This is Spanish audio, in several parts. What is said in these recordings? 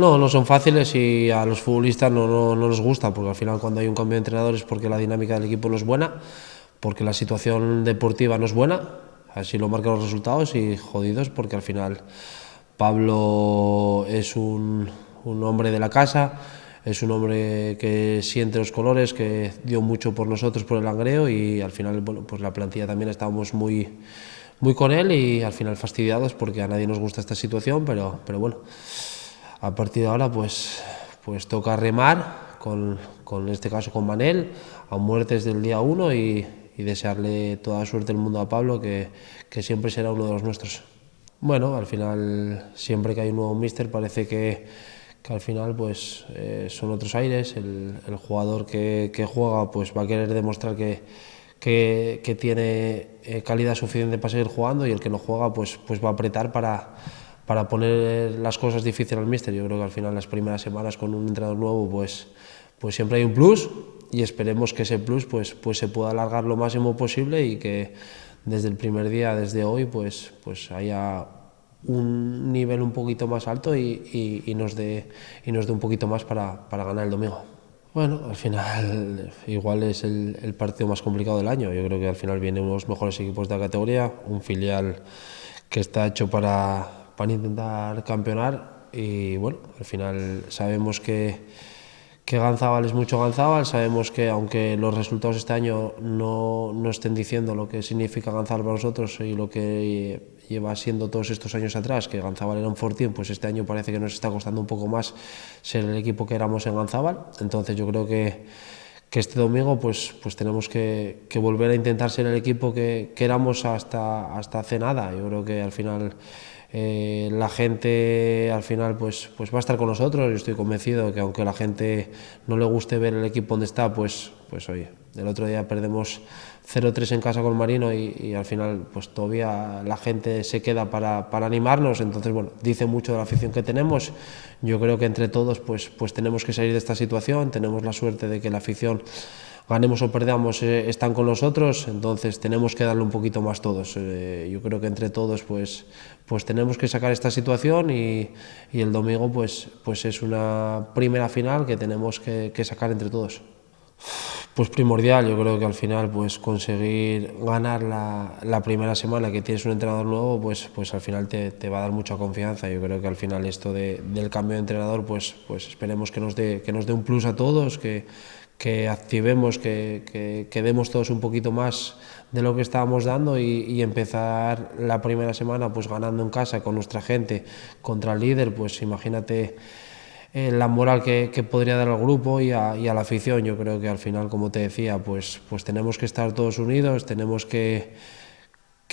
No, no son fáciles y a los futbolistas no nos gusta, porque al final cuando hay un cambio de entrenador es porque la dinámica del equipo no es buena, porque la situación deportiva no es buena, así lo marcan los resultados y jodidos porque al final Pablo es un hombre de la casa, es un hombre que siente los colores, que dio mucho por nosotros, por el Langreo y al final, bueno, pues la plantilla también estábamos muy con él y al final fastidiados porque a nadie nos gusta esta situación, pero bueno, a partir de ahora pues toca remar con este caso con Manel a muertes del día uno y desearle toda suerte del mundo a Pablo que siempre será uno de los nuestros. Bueno, al final siempre que hay un nuevo míster parece que al final pues son otros aires, el jugador que juega pues va a querer demostrar que tiene calidad suficiente para seguir jugando y el que no juega pues va a apretar para poner las cosas difíciles al míster. Yo creo que al final las primeras semanas con un entrenador nuevo pues siempre hay un plus y esperemos que ese plus pues se pueda alargar lo máximo posible y que desde el primer día, desde hoy, pues haya un nivel un poquito más alto y nos dé un poquito más para ganar el domingo. Bueno, al final igual es el partido más complicado del año. Yo creo que al final vienen unos mejores equipos de la categoría, un filial que está hecho para intentar campeonar y bueno, al final sabemos que Ganzábal es mucho Ganzábal, sabemos que aunque los resultados este año no estén diciendo lo que significa Ganzábal para nosotros y lo que lleva siendo todos estos años atrás, que Ganzábal era un fortín, pues este año parece que nos está costando un poco más ser el equipo que éramos en Ganzábal, entonces yo creo que este domingo pues tenemos que volver a intentar ser el equipo que éramos hasta hace nada. Yo creo que al final la gente al final pues va a estar con nosotros. Yo estoy convencido que aunque a la gente no le guste ver el equipo donde está, pues oye, el otro día perdemos 0-3 en casa con Marino y al final pues todavía la gente se queda para animarnos, entonces bueno, dice mucho de la afición que tenemos. Yo creo que entre todos pues tenemos que salir de esta situación, tenemos la suerte de que la afición, ganemos o perdamos, están con nosotros, entonces tenemos que darle un poquito más todos. Yo creo que entre todos pues tenemos que sacar esta situación y el domingo pues es una primera final que tenemos que sacar entre todos. Pues primordial, yo creo que al final pues conseguir ganar la primera semana que tienes un entrenador nuevo, pues al final te va a dar mucha confianza. Yo creo que al final esto del cambio de entrenador, pues esperemos que nos dé un plus a todos, que activemos, que demos todos un poquito más de lo que estábamos dando y empezar la primera semana pues ganando en casa con nuestra gente contra el líder, pues imagínate la moral que podría dar al grupo y a la afición. Yo creo que al final, como te decía, pues tenemos que estar todos unidos, tenemos que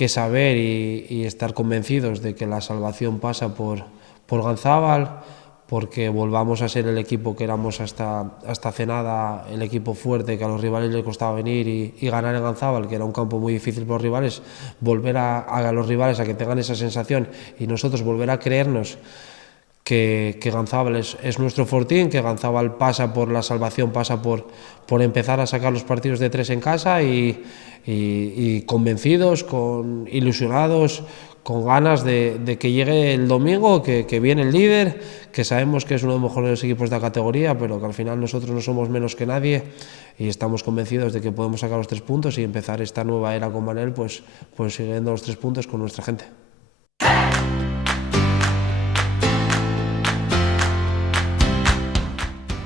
saber y estar convencidos de que la salvación pasa por Ganzábal, porque volvamos a ser el equipo que éramos hasta hace nada, el equipo fuerte que a los rivales les costaba venir y ganar en Ganzábal, que era un campo muy difícil para los rivales, volver a los rivales a que tengan esa sensación y nosotros volver a creernos que Ganzábal es nuestro fortín, que Ganzábal pasa por la salvación, pasa por empezar a sacar los partidos de tres en casa y convencidos, ilusionados, con ganas de que llegue el domingo, que viene el líder, que sabemos que es uno de los mejores equipos de la categoría, pero que al final nosotros no somos menos que nadie y estamos convencidos de que podemos sacar los 3 puntos y empezar esta nueva era con Manel pues consiguiendo los 3 puntos con nuestra gente.